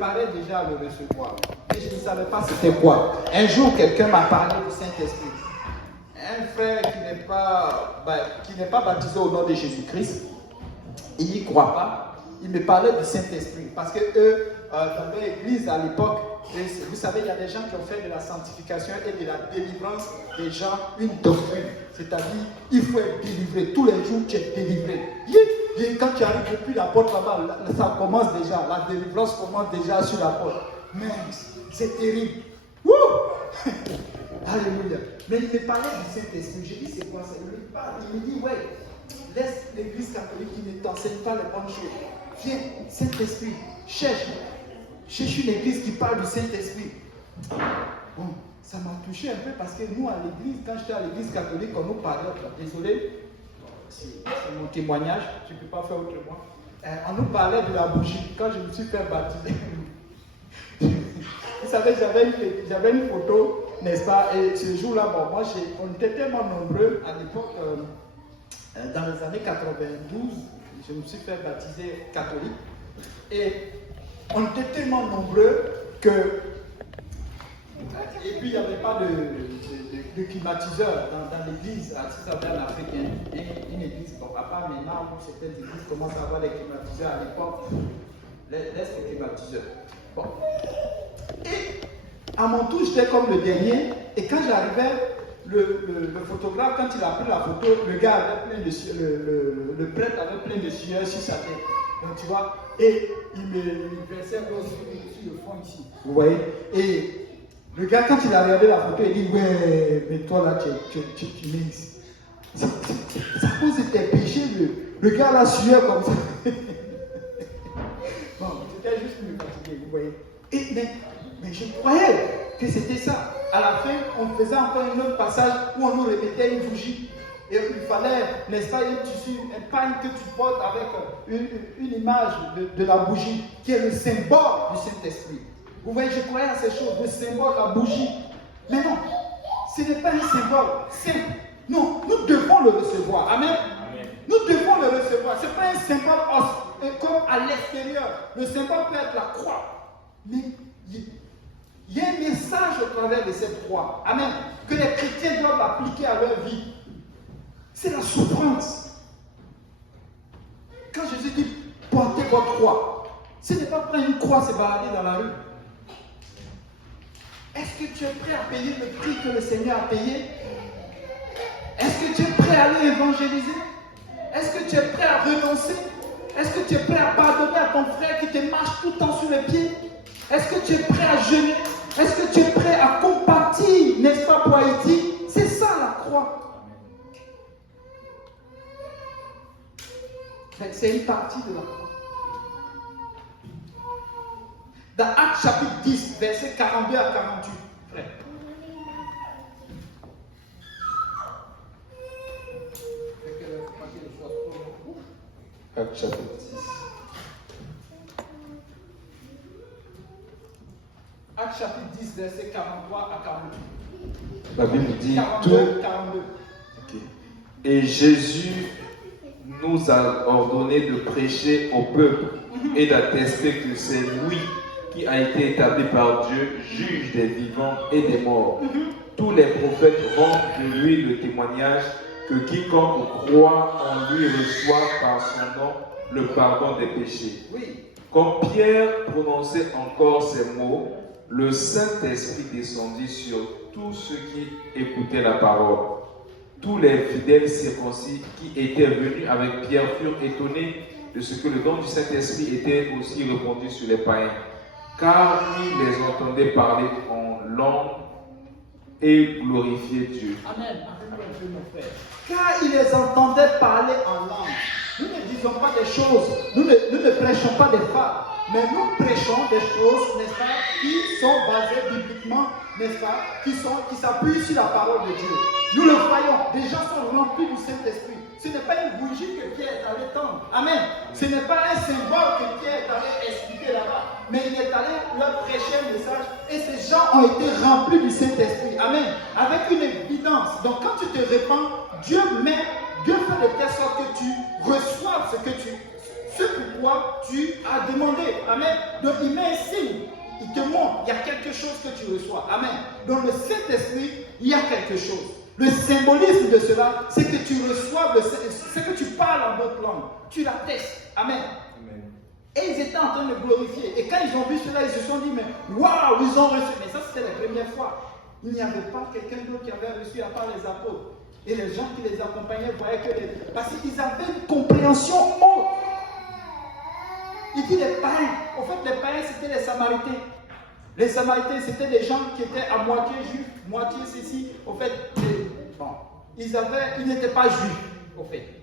préparais déjà à le recevoir. Mais je ne savais pas c'était quoi. Un jour, quelqu'un m'a parlé du Saint-Esprit. Un frère qui n'est pas baptisé au nom de Jésus-Christ, il n'y croit pas. Il me parlait du Saint-Esprit. Parce que eux, dans leur église à l'époque, vous savez, il y a des gens qui ont fait de la sanctification et de la délivrance des gens une doctrine. C'est-à-dire, il faut être délivré. Tous les jours, tu es délivré. Et quand tu arrives depuis la porte là-bas, ça commence déjà. La délivrance commence déjà sur la porte. Mais c'est terrible. Wouh! Alléluia. Mais il me parlait du Saint-Esprit. J'ai dit, c'est quoi ça? Il me dit, ouais, laisse l'église catholique qui ne t'enseigne pas les bonnes choses. Viens, Saint-Esprit, cherche une église qui parle du Saint-Esprit. Bon, ça m'a touché un peu parce que nous, à l'église, quand j'étais à l'église catholique, on nous parlait, désolé, c'est mon témoignage, je ne peux pas faire autrement. On nous parlait de la bougie quand je me suis fait baptiser. Vous savez, j'avais une photo, n'est-ce pas? Et ce jour-là, bon, moi, on était tellement nombreux à l'époque, dans les années 92, je me suis fait baptiser catholique. Et on était tellement nombreux que. Et puis il n'y avait pas de climatiseur dans l'église. Si ça avait en Afrique, une église, bon, à part maintenant, certaines églises commencent à avoir des climatiseurs. À l'époque, laisse les climatiseurs. Bon. Et à mon tour, j'étais comme le dernier. Et quand j'arrivais, le photographe, quand il a pris la photo, le gars avait plein de sueur, le prêtre avait plein de sueur sur sa tête. Donc tu vois, et il me versait sur le fond ici. Vous voyez? Et le gars, quand il a regardé la photo, il dit, ouais, mais toi là, tu mixes. C'est à cause de tes péchés, le gars là sueur comme ça. Bon, c'était juste pour me fatiguer, vous voyez? Mais je croyais que c'était ça. À la fin, on faisait encore un autre passage où on nous remettait une bougie. Et il fallait, n'est-ce pas, un tissu, un pagne que tu portes avec une image de la bougie, qui est le symbole du Saint-Esprit. Vous voyez, je croyais à ces choses, le symbole, la bougie. Mais non, ce n'est pas un symbole simple. Non, nous devons le recevoir. Amen. Amen. Nous devons le recevoir. Ce n'est pas un symbole comme à l'extérieur. Le symbole peut être la croix. Mais il y a un message au travers de cette croix. Amen. Que les chrétiens doivent appliquer à leur vie. C'est la souffrance. Quand Jésus dit portez votre croix, ce n'est pas prendre une croix se balader dans la rue. Est-ce que tu es prêt à payer le prix que le Seigneur a payé? Est-ce que tu es prêt à aller évangéliser? Est-ce que tu es prêt à renoncer? Est-ce que tu es prêt à pardonner à ton frère qui te marche tout le temps sur les pieds? Est-ce que tu es prêt à jeûner? Est-ce que tu es prêt à compatir, n'est-ce pas, pour Haïti? C'est ça la croix. C'est une partie de la croix. Dans Actes chapitre 10, versets 42 à 48, frère. Actes chapitre 10. Actes chapitre 10, versets 43 à 48. La Bible dit 42. Okay. Et Jésus nous a ordonné de prêcher au peuple et d'attester que c'est lui qui a été établi par Dieu, juge des vivants et des morts. Tous les prophètes rendent de lui le témoignage que quiconque croit en lui reçoit par son nom le pardon des péchés. Oui. Comme Pierre prononçait encore ces mots, le Saint-Esprit descendit sur tous ceux qui écoutaient la parole. Tous les fidèles circoncis qui étaient venus avec Pierre furent étonnés de ce que le don du Saint-Esprit était aussi répandu sur les païens, car ils les entendaient parler en langue et glorifier Dieu. Amen. Car ils les entendaient parler en langue. Nous ne disons pas des choses, nous ne prêchons pas des fables, mais nous prêchons des choses, n'est-ce pas, qui sont basées bibliquement, n'est-ce pas, qui s'appuient sur la parole de Dieu. Nous le voyons, des gens sont remplis du Saint-Esprit. Ce n'est pas une bougie que Pierre est allé tendre. Amen. Ce n'est pas un symbole que Pierre est allé expliquer là-bas. Mais il est allé leur prêcher un message et ces gens ont été remplis du Saint-Esprit. Amen. Avec une évidence. Donc quand tu te répands, Dieu fait de telle sorte que tu reçoives ce ce pourquoi tu as demandé. Amen. Donc il met un signe. Il te montre, il y a quelque chose que tu reçois. Amen. Dans le Saint-Esprit, il y a quelque chose. Le symbolisme de cela, c'est que tu reçois, c'est que tu parles en d'autres langues. Tu l'attestes. Amen. Amen. Et ils étaient en train de glorifier. Et quand ils ont vu cela, ils se sont dit, mais waouh, ils ont reçu. Mais ça, c'était la première fois. Il n'y avait pas quelqu'un d'autre qui avait reçu à part les apôtres. Et les gens qui les accompagnaient voyaient que parce qu'ils avaient une compréhension haute. Il dit les païens. En fait, les païens, c'était les Samaritains. Les Samaritains, c'était des gens qui étaient à moitié juifs, moitié ceci. En fait, ils n'étaient pas juifs, en fait.